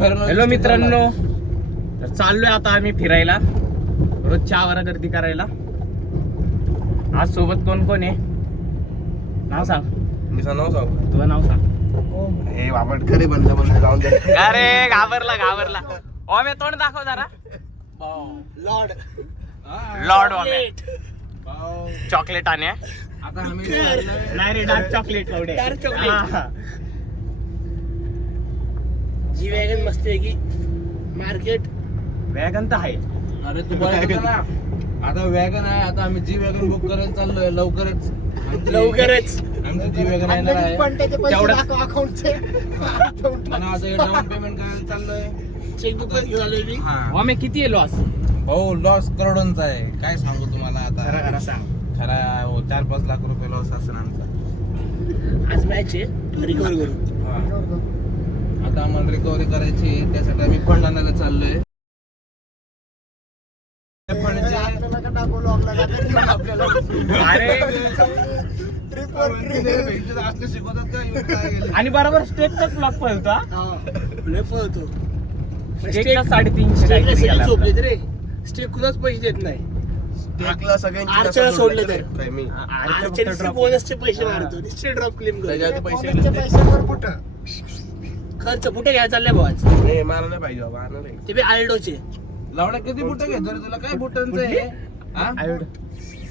Hello मित्रांनो, तर चाललोय आता आम्ही फिरायला, रोजच्या आवारा गर्दी करायला. आज सोबत कोण कोण आहे? नाव सांग. नाव सांग. तुझं नाव सांग. हे बाबडकरी बनलं म्हणजे जाऊन दे. अरे घाबरला. ओमे तोंड दाखव जरा. लॉर्ड लॉर्ड ओमे. चॉकलेट आणे. आता आम्ही नाही रे, dark chocolate. Dark chocolate. G wagon मस्त आहे की मार्केट. वॅगन तर आहे. अरे तू बघायचं ना, आता वॅगन आहे. आता आम्ही जी वॅगन बुक करायला चाललोय लवकरच. आमची जी वॅगन येणार आहे. तेवढं अकाउंटचे आणि आता डाऊन पेमेंट करायला चाललोय. चेकबुक घेऊन आलोय मी. ओमे किती आहे लॉस? भाऊ लॉस करोडोंचा आहे. काय सांगू तुम्हाला आता. खरं सांग. खरा 4-5 लाख रुपये लॉस असेल आमचा. आज मॅच आहे, रिकव्हर करू. आता आम्हाला रिकव्हरी करायची आहे. त्यासाठी आम्ही फंड आणायला चाललोय. आणि बरोबर स्टेटचाच ब्लॉक पळतो. पळतो स्टेटला 350 झोपले रे. स्टेक कुणाच पैसे देत नाही. स्टेकला सगळ्यांची आर्चरला सोडले तर. काय मी आर्चरचे बोनसचे पैसे मारतो. निश्चित ड्रॉप क्लेम त्याच्यात करतो. पैसे खर्च कुठे घ्यायला चालले भाऊ आज? नाही मारा नाही पाहिजे बाबा. आणा नाही. ते बी आल्डोचे. लावडा किती बुट घेतो रे तुला? काय बुटांचं आहे हा?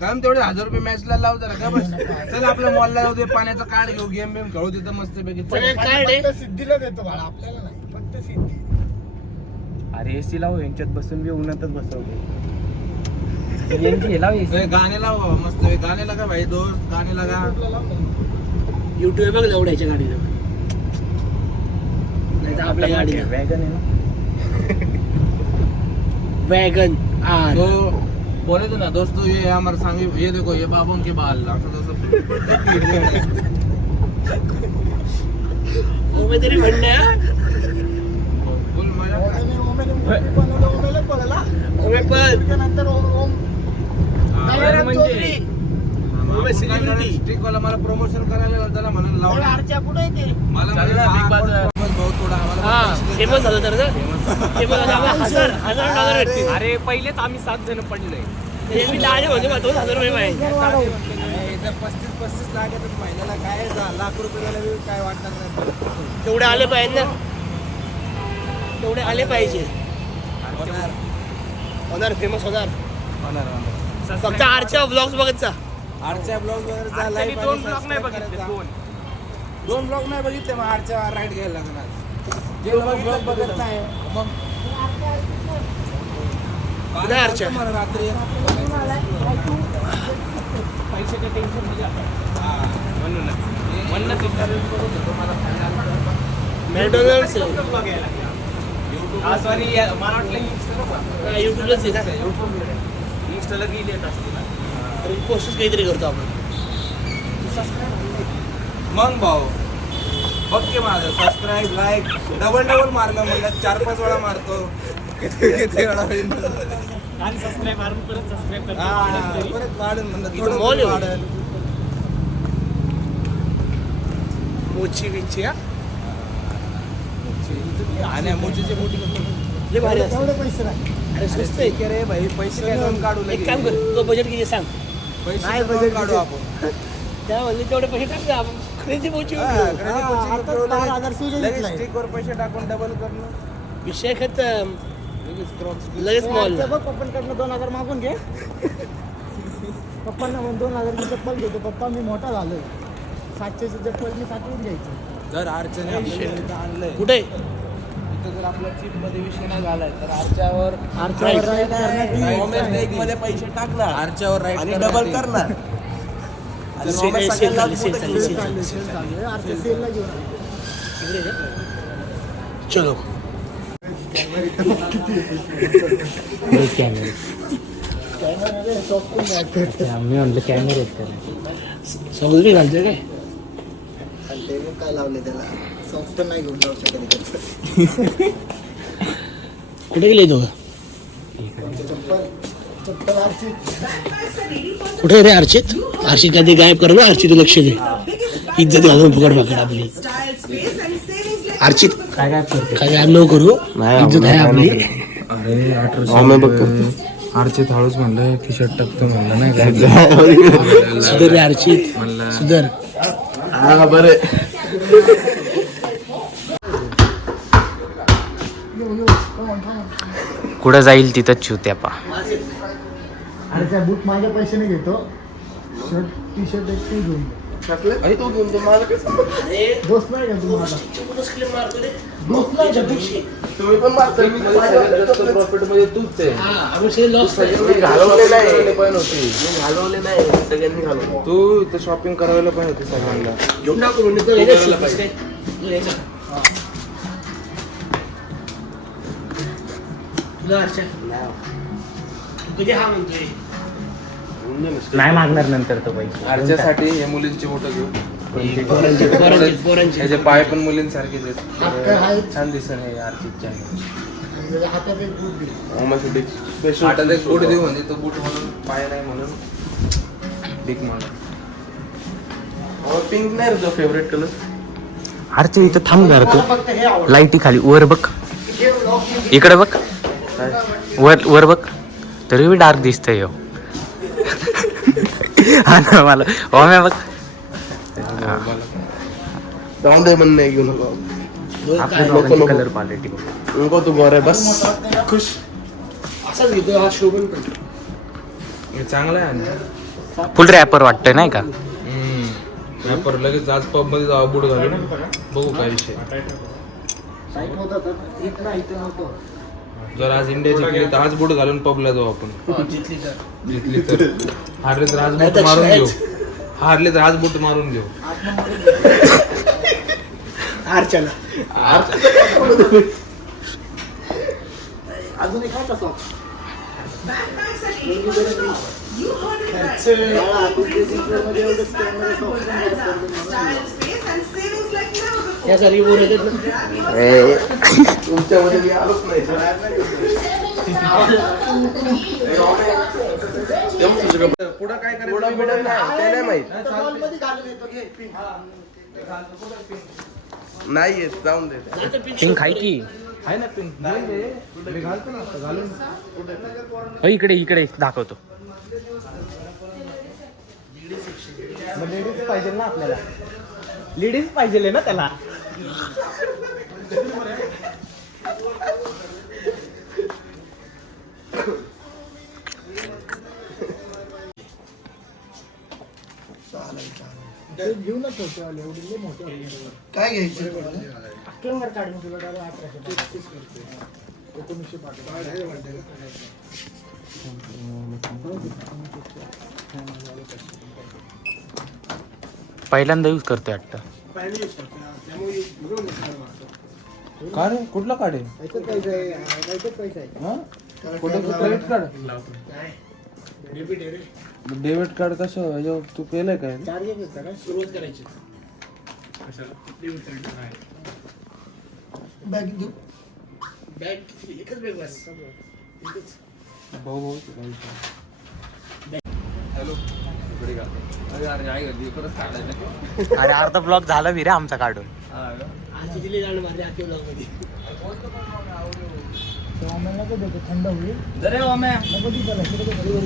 काम तेवढे 1000 रुपये मॅचला लाव जरा का बस. चल आपल्या मॉलला जाऊ दे, पाण्याचं कार्ड घेऊ, गेम खेळू तिथं मस्त पैकी. कार्ड आहे. सिद्धीला देतो बाळा, आपल्याला नाही. फक्त सिद्धी. अरे एसी लाव, यांच्यात बसून बी उन्हातच बसवतो. यांची लाव AC. गाणे लाव बाबा मस्त. गाणे लागा भाई दोस्त, गाणे लागा. युट्यूब बघ लवड्याच्या गाडीला. नाही तर आपल्या गाडीला वॅगन आहे ना. Wagon R. तो बोले ना दोस्त, ये हमारे सांग, ये देखो ये बाबों के बाल. असं तसं ओमे तरी म्हणणं फुल मजा. ओमेला पळला. ओमे पण त्यानंतर ओम वॅगन म्हणजे स्टिक वाला मला प्रमोशन करायला त्याला म्हणून लावला. आरच्या पुढे येते. मला चालला Big Boss. भाऊ थोडा हा आम्हाला फेमस झालं तर फेमस झालं. आम्हाला $1000 भेटतील. अरे पहिलेच आम्ही 7 जण पडलोय. मी 10 म्हणजे 2000 रुपये पाहिजे. 35 लाख येतात महिन्याला. काय लाख रुपये झाले काय वाटणार नाही. तेवढे आले पाहिजे ना. तेवढे आले पाहिजे. होणार फेमस होणार. फक्त आरच्या ब्लॉग्स बघत जा. आरच्या ब्लॉग वर जा, आजच्या live 2 आणि ब्लॉग नाही subscribe बघितले. करायचा. 2 ब्लॉग नाही बघितले मग आरच्या राईड घ्यायला लागणार. जे ब्लॉग बघत नाही मग उद्या आरच्या. मला रात्री पैशाचं टेन्शन म्हणूनच मॅकडॉनल्ड्स सॉरी, मला वाटलं युट्यूबलाच आहे. इंस्टाला रील येत असते. पोस्टच काहीतरी करतो आपण. मग भाऊ बघ की माझं सबस्क्राईब लाईक डबल मारलं म्हणलं. 4-5 वेळा मारतो. किती वेळा होईल? आणि सबस्क्राईब मारून परत सबस्क्राईब परत वाढून म्हणलं इथं थोडं mall आहे. वाढेल. मोची बिची हा आणि मोचीची मोठी लय भारी असते. एवढे पैसे नाही. अरे स्वस्त आहे. रे भाई पैसे काय जाऊन काढू एक काम कर, तो बजेट किती सांग. पैसे जाऊन काढू आपण. त्या म्हणले तेवढे पैसे टाकले आपण. खरेदी मोची हा, होती. credit हा, coaching आता करून 10,000 सुजय लगेच घेतलाय. stick वर पैसे टाकून डबल करणं. विषय खतम. लगेच Crocs. लगेच मॉल. आरच्या बघ, पप्पांकडनं 2000 मागून घे. पप्पांना म्हणून 2000 ची चप्पल घेतो. पप्पा मी मोठा झालोय. 700 ची चप्पल मी 700 घ्यायची. जर आरच्याने आपल्याला इथं आणलंय, कुठे इथं जर आपला चिप मध्ये विषय नाही झालाय तर आरच्यावर आरच्यावर राईड करण्याची ओमेन लेग मध्ये पैसे टाकणार, आरच्यावर राईट आणि डबल करणार. आणि सेल ओमेन सेल सगळ्यांना चालली, सेल चालली, सेल चालू चालली. सेल चालू आहे. आरच्या सेलला घेऊन आलो. इकडे जा. चलो मी म्हटलं कॅमेरे समुद्री घालतोय काय. ते मग काय लावले त्याला. सॉफ्ट नाही घेऊन जाऊ शकत. कुठे गेले दोघं? चप्पल चप्पल आरची. कुठे रे अर्चित? अर्चित कधी गायब कर ना. अर्चित लक्ष दे. इज्जत घालून फुकट पकड आपली. अर्चित काय काय करते काय नो करू इज्जत आहे आपली. अरे 1800 आरचे थाळूच म्हणलं खिशात टाकतो म्हणलं नाही काय सुधर रे अर्चित सुधर. हा बरे कुठं जाईल तिथं चुत्यापा. अरे त्या बूट माझ्या पैशाने घेतो. शर्ट टी शर्ट एक ते घेऊन दोस्त नाही का तुम्हाला दोस्त नाही का तुम्ही? तुम्ही पण मारताय प्रॉफिट मध्ये तूच आहे. लॉस घालवले नाही पण होती मी घालवले नाही सगळ्यांनी घालवले. तू इथं शॉपिंग करायला पाहिजे होती सगळ्यांना. घेऊन टाकू तुला अर्चा कधी हा म्हणतोय नाही मागणार नंतर तो पैसे. आरच्यासाठी हे मुलींची बोटं घेऊ. पोरांची ह्याचे पाय पण मुलींसारखेच हात काय आहेत. आहेत? छान दिसन हे आरचीच्या आणि त्याच्या हातात एक बूट घे. हातात एक बूट देऊ म्हणजे तो बूट म्हणून पाय नाही म्हणून बिग मला पिंक नाही तुझा फेवरेट कलर. अरे इथं थांब ना रे तू. फक्त हे आवडतं. लाईटी खाली वर बघ इकडे बघ वर बघ तरी बी डार्क दिसतंय ह्यो. हा ना मला ओम्या बघ जाऊन दे म्हणून नाही घेऊ नको. आपल्या कलर क्वालिटी नको तू गोर आहे बस खुश. असाच घेतो हा शोभन पण हे चांगलं आहे ना. फुल रॅपर वाटतंय नाही का. रॅपर लगेच आज पब मध्ये जाऊ बूट घालू ना बघू काय विषय. टाईट होता तर एक नाही इथे नव्हतं. जर आज इंडिया जिंकली तर आज बूट घालून पबला जाऊ आपण. जिंकली तर हारले तर आज बूट मारून घेऊ. हारले तर आज बूट मारून घेऊ. अर्चाला अजून एक आहे तसं. त्याचा रिव्ह्यू येतात तुमच्यामध्ये मी आलोच नाही. पुढं काय करायचं नाही माहित. मॉलमध्ये घालून येतो घे पिंक. नाही येत जाऊन दे. पिंक आहे की आहे ना पिंक मी घालतो ना आता घालून. इकडे इकडे दाखवतो. लेडीज पाहिजे ना आपल्याला. लेडीज पाहिजे ना त्याला. घेऊ ना छोटे वाले एवढे लय मोठे वाले. काय घ्यायचं अख्खेवर काढून तुला डायरेक्ट 1830 करते. 1905 पहिल्यांदा यूज करतोय वाटतं. का रे कुठला काढे पैसा पैसा आहे. कुठं क्रेडिट कार्ड डेबिट कार्ड कसं तू केलंय काय. चार्जेस असतात का? सुरुवात करायची बॅग देऊ. बॅग एकच बॅग बस एकच. भाऊ हॅलो अरे अर्धा ब्लॉक झाला विरे आमचा काढून. आजची दिली जाणं माझ्या आखी ब्लॉगमध्ये आम्हाला नको देतो थंड होईल. जरे ओम्या नको ती त्याला इकडे घरी येऊ.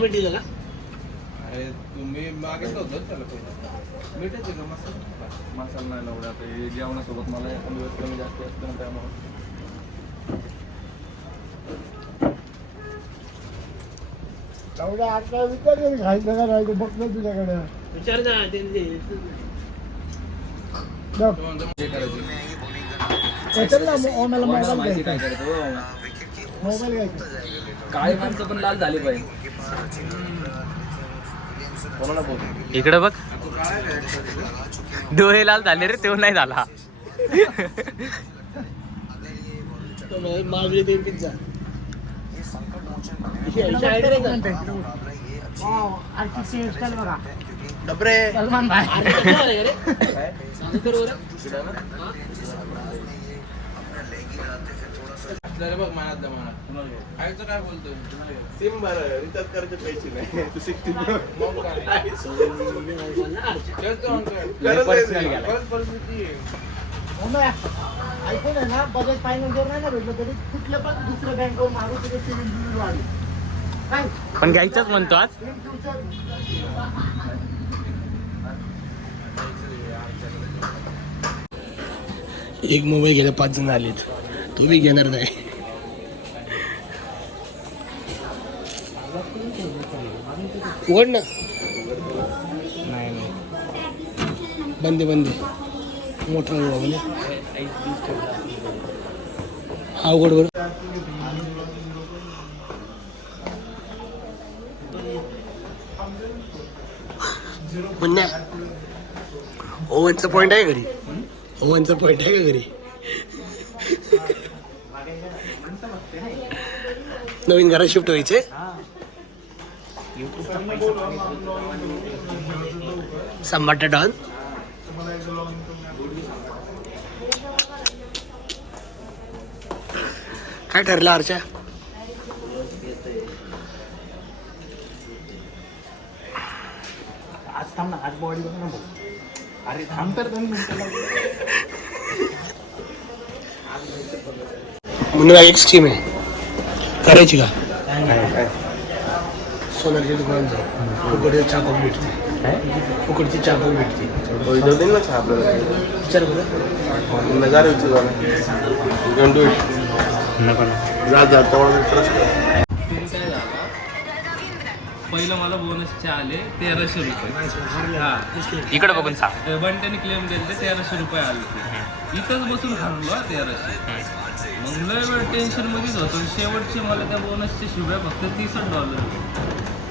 मी दिलं का. अरे तुम्ही मागितलं होतं त्याला पहिला भेटायचं का मसाला नाही लावला ते जेवणासोबत मला एखाद दिवस कमी जास्त असतं ना त्यामुळे. एवढ्या आता विचार खायचं का नाही बघ ना तुझ्याकडे. विचार ना ते त्याच्यात ना आम्हाला मोबाईल घ्यायचा. मोबाईल घ्यायचा. काळी माणसं पण लाल झाली पाहिजे. इकडे बघ डोळे लाल झाले रे. तेव्हा नाही झाला. मागली ते पिझ्झा सलमान भाई बसला रे बघ मनातल्या मनात. आईचं काय बोलतोय? सिम बरं रिचार्ज करायचे पैसे नाही तू 60 मग काय? तेच तर म्हणतोय. पर्सनल गेला. खरंच परिस्थिती आहे. ऐकून आहे ना बजाज फायनान्स जर नाही ना भेटलं तरी कुठलं पण दुसऱ्या बँकवर मारू तरी सिव्हिल बिल वाढेल. काय पण घ्यायचंच म्हणतो आज. इन फ्युचर एक मोबाईल घ्यायला 5 जण आलेत तुम्ही घेणार नाही उघड ना नाही बंदे मोठा म्हणजे हा उघड बरं म्हणण्या ओव्हनचा पॉईंट आहे घरी ओव्हनचा पॉईंट आहे का घरी नवीन घरात शिफ्ट व्हायचे संभाटा डॉन काय ठरलं अर्चा आज थांब ना आज बॉडी बघ ना भाऊ. अरे थांब तर दोन मिनिटं. म्हणून एक स्कीम आहे करायची का सोनारच्या दुकानात जाऊ फुकटची चाकू भेटते फुकटची चाकू भेटते विचार पहिलं मला बोनसचे आले 1300 रुपये. हा इकडे बघून सांग. बंट्याने क्लेम केले 1300 रुपये आले ते. इथंच बसून हारलो 1300. मग लय वेळ टेन्शन मध्येच होतो. शेवटचे मला त्या बोनसचे शिवाय फक्त $30 $2500 आले.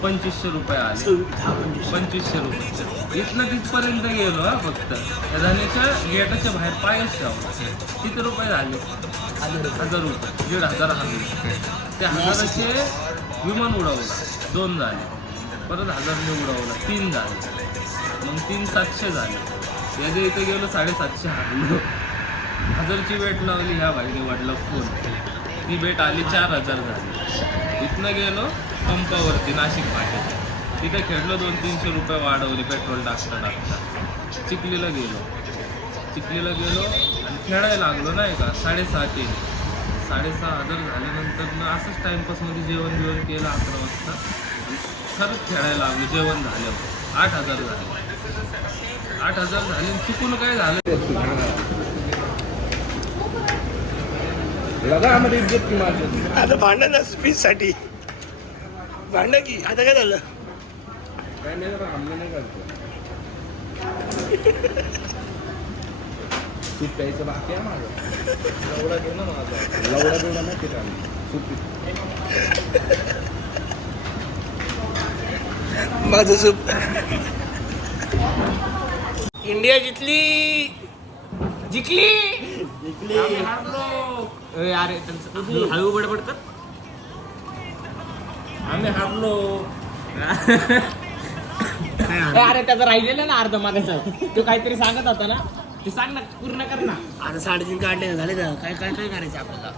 2500 रुपये इथनं तिथपर्यंत गेलो हा फक्त त्या धान्याच्या गेटाच्या बाहेर पायच ठेवला. किती रुपये झाले? 1000 रुपये. 1500 हरले. त्या 1000चे विमान उडवला 2 झाले. परत 1000ने उडवला 3 झाले. मग 3 700 झाले. याच्या इथं गेलो 750 हरलो. 1000ची बेट लावली ह्या भाईने वाटलं फोन. ती बेट आली 4000 झाली. इथनं गेलो पंपावरती नाशिक पाट्याच्या तिथं खेळलो 200-300 रुपये वाढवले पेट्रोल टाकता. चिखलीला गेलो आणि खेळायला लागलो नाही का 6,500 झाल्यानंतर मग असंच टाईमपासमध्ये जेवण केलं 11 वाजता. खरंच खेळायला लागलो. जेवण झाल्यावर 8,000 झाले. 8,000 झाले. चुकून काय झालं आता भांडण ना स्पीच साठी भांडण की आता काय झालं काय नाही जरा हमला नाही करतो. सूप प्यायचं बाकी आहे माझं. लवडा घे ना माझा. लवडा नाही पिता सूप माझं सूप इंडिया जिंकली आम्ही हारलो. अरे हळू बडबड कर. आम्ही हारलो. अरे त्याचं राहिलेलं ना अर्ध मागायचं. तो काहीतरी सांगत होता ना ते सांग ना पूर्ण कर ना. आता 3.5 काढले झाले तर काय काय काय करायचं आपल्याला